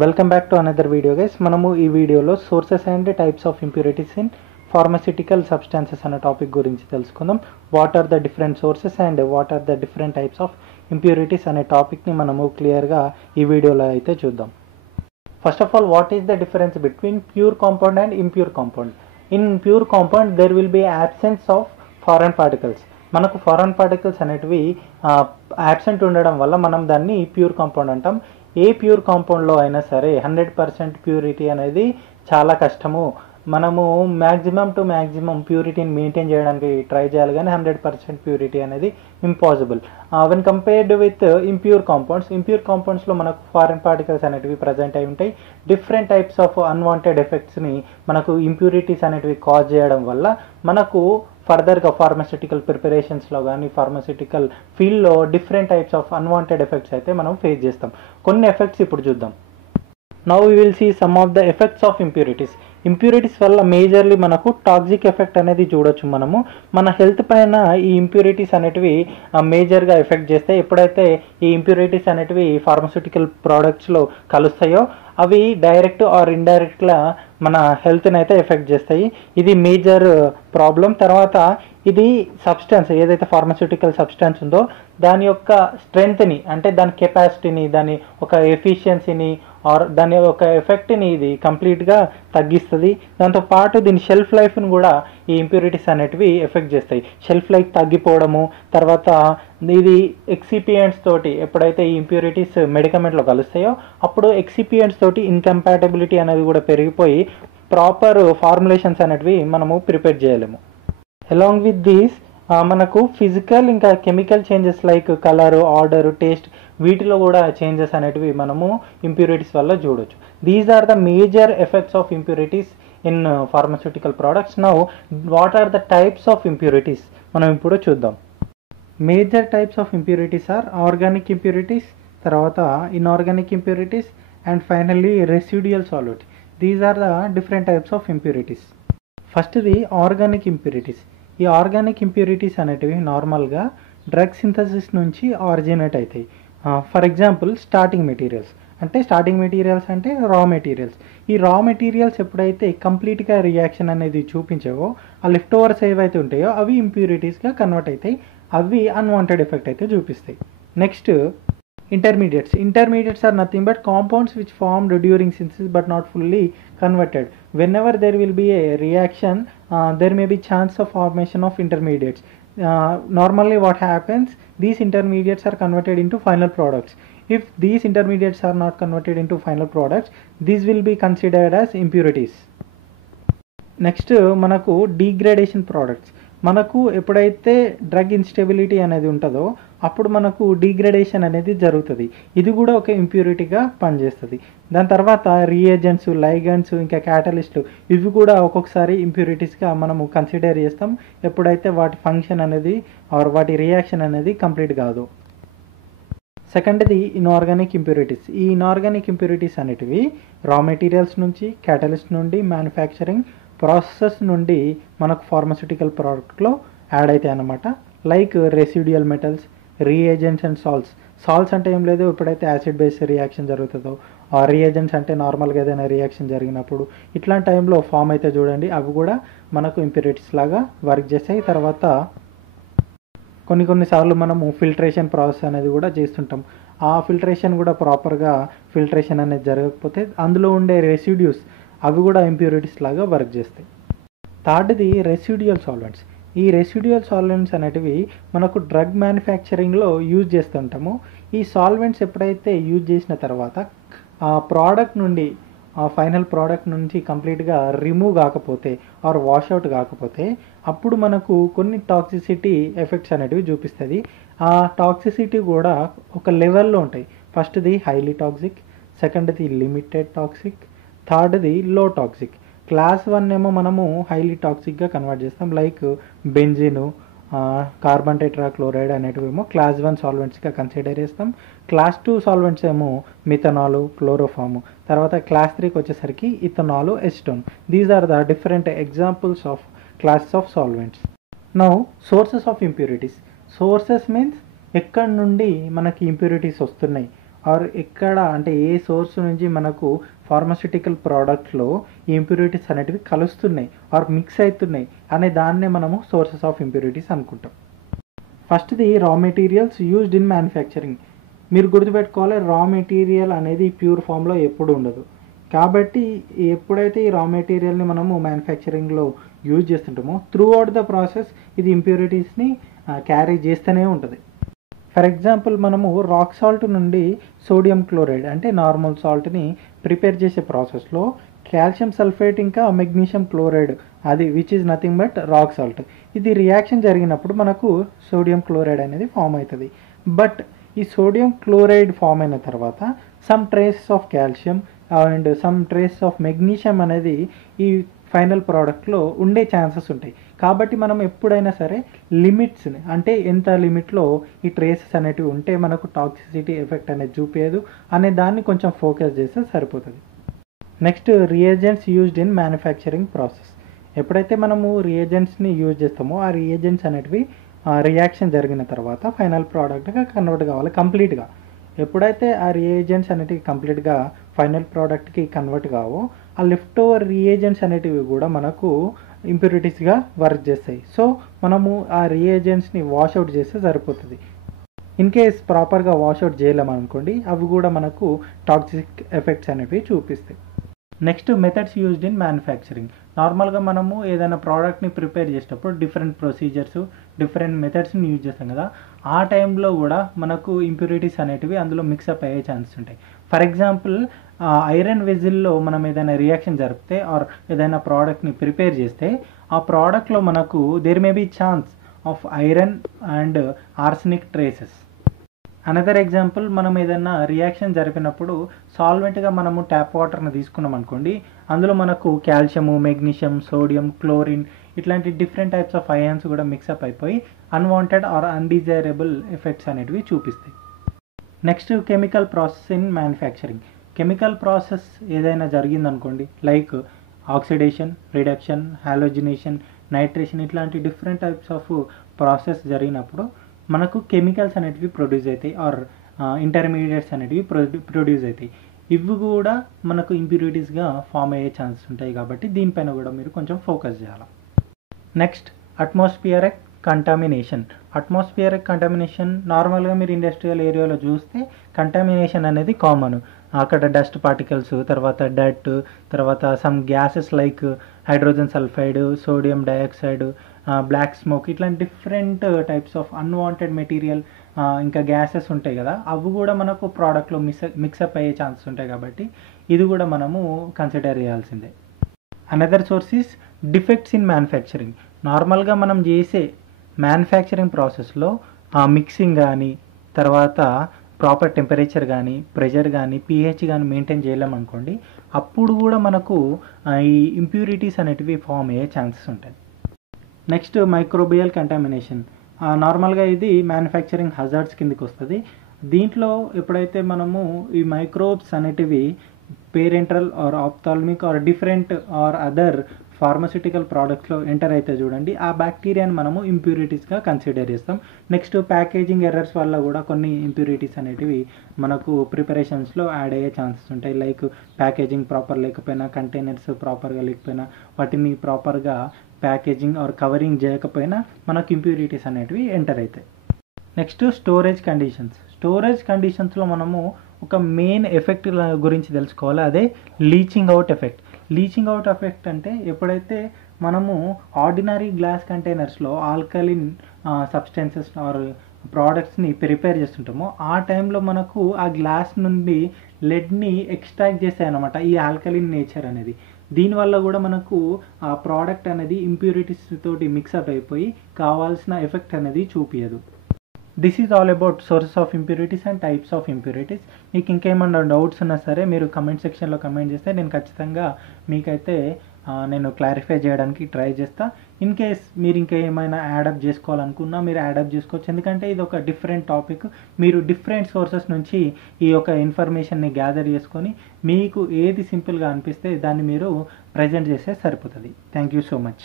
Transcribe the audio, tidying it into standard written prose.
Welcome back to another video guys. మనము ఈ వీడియోలో sources and types of impurities in pharmaceutical substances అనే topic గురించి తెలుసుకుందాం. What are the different sources and what are the different types of impurities అనే టాపిక్ని మనము క్లియర్గా ఈ వీడియోలో అయితే చూద్దాం. First of all, what is the difference between pure compound and impure compound? In pure compound there will be absence of foreign particles. మనకు foreign particles అనేటివి యాబ్సెంట్ ఉండడం వల్ల మనం దాన్ని ప్యూర్ కాంపౌండ్ అంటాం. ఏ ప్యూర్ కాంపౌండ్లో అయినా సరే 100% ప్యూరిటీ అనేది చాలా కష్టము. మనము మ్యాక్సిమం టు మ్యాక్సిమం ప్యూరిటీని మెయింటైన్ చేయడానికి ట్రై చేయాలి, కానీ 100% ప్యూరిటీ అనేది impossible. When compared with impure కాంపౌండ్స్లో మనకు ఫారెన్ పార్టికల్స్ అనేటివి ప్రజెంట్ అయి ఉంటాయి. డిఫరెంట్ టైప్స్ ఆఫ్ అన్వాంటెడ్ ఎఫెక్ట్స్ని మనకు ఇంప్యూరిటీస్ అనేటివి కాజ్ చేయడం వల్ల మనకు ఫర్దర్గా ఫార్మాస్యూటికల్ ప్రిపరేషన్స్లో కానీ ఫార్మాస్యూటికల్ ఫీల్డ్లో different types of unwanted effects అయితే మనం ఫేస్ చేస్తాం. కొన్ని ఎఫెక్ట్స్ ఇప్పుడు చూద్దాం. Now we will see some of the effects of impurities వల్ల మేజర్లీ మనకు టాక్సిక్ ఎఫెక్ట్ అనేది చూడొచ్చు. మనము మన హెల్త్ పైన ఈ ఇంప్యూరిటీస్ అనేటివి మేజర్గా ఎఫెక్ట్ చేస్తాయి. ఎప్పుడైతే ఈ ఇంప్యూరిటీస్ అనేటివి ఫార్మాస్యూటికల్ ప్రోడక్ట్స్లో కలుస్తాయో అవి డైరెక్ట్ ఆర్ ఇండైరెక్ట్గా మన హెల్త్ని అయితే ఎఫెక్ట్ చేస్తాయి. ఇది మేజర్ ప్రాబ్లం. తర్వాత ఇది సబ్స్టాన్స్ ఏదైతే ఫార్మాస్యూటికల్ సబ్స్టాన్స్ ఉందో దాని యొక్క స్ట్రెంగ్త్ని, అంటే దాని కెపాసిటీని, దాని ఒక ఎఫిషియన్సీని ఆర్ దాని యొక్క ఎఫెక్ట్ని ఇది కంప్లీట్గా తగ్గిస్తుంది. దాంతోపాటు దీని షెల్ఫ్ లైఫ్ని కూడా ఈ ఇంప్యూరిటీస్ అనేటివి ఎఫెక్ట్ చేస్తాయి. షెల్ఫ్ లైఫ్ తగ్గిపోవడము, తర్వాత ఇది ఎక్సిపియంట్స్ తోటి ఎప్పుడైతే ఈ ఇంప్యూరిటీస్ మెడికమెంట్లో కలుస్తాయో అప్పుడు ఎక్సిపియంట్స్ తోటి ఇన్కంపాటబిలిటీ అనేది కూడా పెరిగిపోయి ప్రాపర్ ఫార్ములేషన్స్ అనేటివి మనము ప్రిపేర్ చేయలేము. అలాంగ్ విత్ దీస్ మనకు ఫిజికల్ ఇంకా chemical changes like colour, odour, taste వీటిలో కూడా చేంజెస్ అనేటివి మనము ఇంప్యూరిటీస్ వల్ల చూడొచ్చు. These are the major effects of impurities in pharmaceutical products. Now what are the types of impurities మనం ఇప్పుడు చూద్దాం. Major types of impurities are organic impurities, తర్వాత inorganic impurities and finally residual solids. These are the different types of impurities. ఫస్ట్ది organic impurities. ఈ organic impurities అనేటివి నార్మల్గా drug synthesis నుంచి originate అవుతాయి. ఫర్ ఎగ్జాంపుల్ స్టార్టింగ్ మెటీరియల్స్ అంటే రా materials. ఈ రా మెటీరియల్స్ ఎప్పుడైతే కంప్లీట్గా రియాక్షన్ అనేది చూపించావో ఆ లెఫ్ట్ ఓవర్స్ ఏవైతే ఉంటాయో అవి ఇంప్యూరిటీస్గా కన్వర్ట్ అవుతాయి. అవి అన్వాంటెడ్ ఎఫెక్ట్ అయితే చూపిస్తాయి. Next intermediates are nothing but compounds which formed during synthesis but not fully converted. Whenever there will be a reaction, there may be chance of formation of intermediates. Normally what happens, these intermediates are converted into final products. If these intermediates are not converted into final products, these will be considered as impurities. Next మనకు degradation products. మనకు ఎప్పుడైతే drug instability అనేది ఉంటుందో అప్పుడు మనకు degradation అనేది జరుగుతుంది. ఇది కూడా ఒక ఇంప్యూరిటీగా పనిచేస్తుంది. దాని తర్వాత రియేజెంట్స్, లైగండ్స్, ఇంకా క్యాటలిస్ట్లు ఇవి కూడా ఒక్కొక్కసారి ఇంప్యూరిటీస్గా మనము కన్సిడర్ చేస్తాం ఎప్పుడైతే వాటి ఫంక్షన్ అనేది ఆర్ వాటి రియాక్షన్ అనేది కంప్లీట్ కాదు. సెకండ్ది ఇన్ఆర్గానిక్ ఇంప్యూరిటీస్. ఈ ఇన్ఆర్గానిక్ ఇంప్యూరిటీస్ అనేటివి రా మెటీరియల్స్ నుంచి, క్యాటలిస్ట్ నుండి, మ్యానుఫ్యాక్చరింగ్ ప్రాసెస్ నుండి మనకు ఫార్మాస్యూటికల్ ప్రోడక్ట్లో యాడ్ అవుతాయి అన్నమాట. Like residual metals, reagents and salts అంటే ఏం లేదు, ఎప్పుడైతే యాసిడ్ బేస్ రియాక్షన్ జరుగుతుందో, ఆ రీఏజెంట్స్ అంటే నార్మల్గా ఏదైనా రియాక్షన్ జరిగినప్పుడు ఇట్లాంటి టైంలో ఫామ్ అయితే చూడండి, అవి కూడా మనకు ఇంప్యూరిటీస్ లాగా వర్క్ చేస్తాయి. తర్వాత కొన్నిసార్లు మనము ఫిల్ట్రేషన్ ప్రాసెస్ అనేది కూడా చేస్తుంటాం. ఆ ఫిల్ట్రేషన్ కూడా ప్రాపర్గా ఫిల్ట్రేషన్ అనేది జరగకపోతే అందులో ఉండే రెసిడ్యూస్ అవి కూడా ఇంప్యూరిటీస్ లాగా వర్క్ చేస్తాయి. థర్డ్ది రెసిడ్యుయల్ సాల్వెంట్స్. ఈ రెసిడ్యుయల్ సాల్వెంట్స్ అనేటివి మనకు డ్రగ్ మ్యానుఫ్యాక్చరింగ్లో యూజ్ చేస్తుంటాము. ఈ సాల్వెంట్స్ ఎప్పుడైతే యూజ్ చేసిన తర్వాత ఆ ప్రోడక్ట్ నుండి, ఆ ఫైనల్ ప్రోడక్ట్ నుంచి కంప్లీట్గా రిమూవ్ కాకపోతే ఆర్ వాష్అవుట్ కాకపోతే అప్పుడు మనకు కొన్ని టాక్సిసిటీ ఎఫెక్ట్స్ అనేటివి చూపిస్తుంది. ఆ టాక్సిసిటీ కూడా ఒక లెవెల్లో ఉంటాయి. ఫస్ట్ది హైలీ టాక్సిక్, సెకండ్ది లిమిటెడ్ టాక్సిక్, థర్డ్ది లో టాక్సిక్. క్లాస్ 1 ఏమో మనము హైలీ టాక్సిక్గా కన్వర్ట్ చేస్తాం, లైక్ బెంజిన్, కార్బన్ టెట్రాక్లోరైడ్ అనేటివి ఏమో క్లాస్ 1 సాల్వెంట్స్గా కన్సిడర్ చేస్తాం. క్లాస్ 2 సాల్వెంట్స్ ఏమో మిథనాలు, క్లోరోఫాము. తర్వాత క్లాస్ 3కి వచ్చేసరికి ethanol, acetone. These are the different examples of classes of solvents. Now sources of impurities. Sources means ఎక్కడి నుండి మనకి ఇంప్యూరిటీస్ వస్తున్నాయి ఆర్ ఎక్కడ అంటే ఏ సోర్స్ నుంచి మనకు ఫార్మాస్యూటికల్ ప్రోడక్ట్లో ఈ ఇంప్యూరిటీస్ అనేటివి కలుస్తున్నాయి ఆర్ మిక్స్ అవుతున్నాయి అనే దాన్నే మనము సోర్సెస్ ఆఫ్ ఇంప్యూరిటీస్ అనుకుంటాం. ఫస్ట్ది రా మెటీరియల్స్ యూజ్డ్ ఇన్ మ్యానుఫ్యాక్చరింగ్. మీరు గుర్తుపెట్టుకోవాలి, రా మెటీరియల్ అనేది ప్యూర్ ఫామ్లో ఎప్పుడు ఉండదు. కాబట్టి ఎప్పుడైతే ఈ రా మెటీరియల్ని మనము మ్యానుఫ్యాక్చరింగ్లో యూజ్ చేస్తుంటామో త్రూ అవుట్ ద ప్రాసెస్ ఇది ఇంప్యూరిటీస్ని క్యారీ చేస్తూనే ఉంటుంది. ఫర్ ఎగ్జాంపుల్, మనము రాక్ సాల్ట్ నుండి సోడియం క్లోరైడ్ అంటే నార్మల్ సాల్ట్ని ప్రిపేర్ చేసే ప్రాసెస్లో కాల్షియం సల్ఫేట్ ఇంకా మెగ్నీషియం క్లోరైడ్, అది which is nothing but rock salt, ఇది రియాక్షన్ జరిగినప్పుడు మనకు సోడియం క్లోరైడ్ అనేది ఫామ్ అవుతుంది. బట్ ఈ సోడియం క్లోరైడ్ ఫామ్ అయిన తర్వాత some traces of calcium and some traces of magnesium అనేది ఈ ఫైనల్ ప్రోడక్ట్లో ఉండే ఛాన్సెస్ ఉంటాయి. కాబట్టి మనం ఎప్పుడైనా సరే లిమిట్స్ని, అంటే ఎంత లిమిట్లో ఈ ట్రేసెస్ అనేటివి ఉంటే మనకు టాక్సిసిటీ ఎఫెక్ట్ అనేది చూపించదు అనే దాన్ని కొంచెం ఫోకస్ చేస్తే సరిపోతుంది. Next, reagents used in manufacturing process. ఎప్పుడైతే మనము రియేజెంట్స్ని యూజ్ చేస్తామో ఆ రియేజెంట్స్ అనేటివి రియాక్షన్ జరిగిన తర్వాత ఫైనల్ ప్రోడక్ట్గా కన్వర్ట్ కావాలి కంప్లీట్గా. ఎప్పుడైతే ఆ రియేజెంట్స్ అనేటివి కంప్లీట్గా ఫైనల్ ప్రోడక్ట్కి కన్వర్ట్ కావో ఆ లెఫ్ట్ ఓవర్ రియేజెంట్స్ అనేటివి కూడా మనకు ఇంప్యూరిటీస్గా వర్క్ చేస్తాయి. సో మనము ఆ రియేజెంట్స్ని వాష్అవుట్ చేస్తే సరిపోతుంది. ఇన్ కేస్ ప్రాపర్గా వాష్అవుట్ చేయలేమనుకోండి, అవి కూడా మనకు టాక్సిక్ ఎఫెక్ట్స్ అనేవి చూపిస్తాయి. Next, methods used in manufacturing. నార్మల్గా మనము ఏదైనా ప్రోడక్ట్ని ప్రిపేర్ చేసేటప్పుడు డిఫరెంట్ ప్రొసీజర్స్, డిఫరెంట్ మెథడ్స్ని యూజ్ చేస్తాం కదా, ఆ టైంలో కూడా మనకు ఇంప్యూరిటీస్ అనేటివి అందులో మిక్సప్ అయ్యే ఛాన్సెస్ ఉంటాయి. ఫర్ ఎగ్జాంపుల్, ఐరన్ వెజిల్లో మనం ఏదైనా రియాక్షన్ జరిపితే ఆర్ ఏదైనా ప్రోడక్ట్ని ప్రిపేర్ చేస్తే ఆ ప్రోడక్ట్లో మనకు there may be chance of iron and arsenic traces. Another example, మనం ఏదైనా రియాక్షన్ జరిపినప్పుడు సాల్వెంట్గా మనము ట్యాప్ వాటర్ని తీసుకున్నాం అనుకోండి, అందులో మనకు కాల్షియము, మెగ్నీషియం, సోడియం, క్లోరిన్ ఇట్లాంటి డిఫరెంట్ టైప్స్ ఆఫ్ అయాన్స్ కూడా మిక్సప్ అయిపోయి అన్వాంటెడ్ ఆర్ అన్డిజైరబుల్ ఎఫెక్ట్స్ అనేటివి చూపిస్తాయి. Next, chemical process in manufacturing. Chemical process ఏదైనా జరిగిందనుకోండి, like oxidation, reduction, halogenation, nitration, ఇట్లాంటి డిఫరెంట్ టైప్స్ ఆఫ్ ప్రాసెస్ జరిగినప్పుడు మనకు కెమికల్స్ అనేటివి ప్రొడ్యూస్ అవుతాయి ఆర్ ఇంటర్మీడియట్స్ అనేటివి ప్రొడ్యూస్ అవుతాయి. ఇవి కూడా మనకు ఇంప్యూరిటీస్గా ఫామ్ అయ్యే ఛాన్సెస్ ఉంటాయి. కాబట్టి దీనిపైన కూడా మీరు కొంచెం ఫోకస్ చేయాలి. Next, atmospheric contamination. Atmospheric contamination నార్మల్గా మీరు ఇండస్ట్రియల్ ఏరియాలో చూస్తే కంటామినేషన్ అనేది కామన్. అక్కడ డస్ట్ పార్టికల్స్, తర్వాత డట్, తర్వాత some gases like hydrogen sulphide, sodium dioxide, black smoke, ఇట్లాంటి different types of unwanted material ఇంకా గ్యాసెస్ ఉంటాయి కదా, అవి కూడా మనకు ప్రోడక్ట్లో మిక్సప్ అయ్యే ఛాన్సెస్ ఉంటాయి. కాబట్టి ఇది కూడా మనము కన్సిడర్ చేయాల్సిందే. Another source is defects in manufacturing. నార్మల్గా మనం చేసే మ్యానుఫ్యాక్చరింగ్ ప్రాసెస్లో మిక్సింగ్ కానీ, తర్వాత ప్రాపర్ టెంపరేచర్ కానీ, ప్రెషర్ కానీ, pH కానీ మెయింటైన్ చేయలేమనుకోండి, అప్పుడు కూడా మనకు ఈ ఇంప్యూరిటీస్ అనేటివి ఫామ్ అయ్యే ఛాన్సెస్ ఉంటాయి. Next, microbial contamination. నార్మల్గా ఇది మ్యానుఫ్యాక్చరింగ్ హజార్డ్స్ కిందకి వస్తుంది. దీంట్లో ఎప్పుడైతే మనము ఈ మైక్రోబ్స్ అనేటివి parenteral or ophthalmic or different or other pharmaceutical ప్రోడక్ట్స్లో ఎంటర్ అయితే చూడండి, ఆ బ్యాక్టీరియాని మనము ఇంప్యూరిటీస్గా కన్సిడర్ చేస్తాం. నెక్స్ట్, ప్యాకేజింగ్ ఎర్రర్స్ వల్ల కూడా కొన్ని ఇంప్యూరిటీస్ అనేటివి మనకు ప్రిపరేషన్స్లో యాడ్ అయ్యే ఛాన్సెస్ ఉంటాయి. లైక్ ప్యాకేజింగ్ ప్రాపర్ లేకపోయినా, కంటైనర్స్ ప్రాపర్గా లేకపోయినా, వాటిని ప్రాపర్గా ప్యాకేజింగ్ ఆర్ కవరింగ్ చేయకపోయినా మనకు ఇంప్యూరిటీస్ అనేటివి ఎంటర్ అవుతాయి. Next, storage conditions. స్టోరేజ్ కండిషన్స్లో మనము ఒక మెయిన్ ఎఫెక్ట్ గురించి తెలుసుకోవాలి, అదే leaching out effect. Leaching out effect అంటే ఎప్పుడైతే మనము ఆర్డినరీ గ్లాస్ కంటైనర్స్లో ఆల్కలిన్ సబ్స్టెన్సెస్ ఆర్ ప్రోడక్ట్స్ని ప్రిపేర్ చేస్తుంటామో ఆ టైంలో మనకు ఆ గ్లాస్ నుండి లెడ్ని ఎక్స్ట్రాక్ట్ చేస్తాయన్నమాట ఈ ఆల్కలిన్ నేచర్ అనేది. దీనివల్ల కూడా మనకు ఆ ప్రోడక్ట్ అనేది ఇంప్యూరిటీస్ తోటి మిక్సప్ అయిపోయి కావాల్సిన ఎఫెక్ట్ అనేది చూపించదు. This is all about sources of impurities and types of impurities. మీకు ఇంకేమన్నా డౌట్స్ ఉన్నా సరే మీరు కమెంట్ సెక్షన్లో కమెంట్ చేస్తే నేను ఖచ్చితంగా మీకైతే నేను క్లారిఫై చేయడానికి ట్రై చేస్తా. ఇన్ కేస్ మీరు ఇంకేమైనా యాడప్ చేసుకోవాలనుకున్నా మీరు యాడప్ చేసుకోవచ్చు, ఎందుకంటే ఇది ఒక డిఫరెంట్ టాపిక్. మీరు డిఫరెంట్ సోర్సెస్ నుంచి ఈ యొక్క ఇన్ఫర్మేషన్ని గ్యాదర్ చేసుకొని మీకు ఏది సింపుల్గా అనిపిస్తే దాన్ని మీరు ప్రజెంట్ చేస్తే సరిపోతుంది. Thank you so much.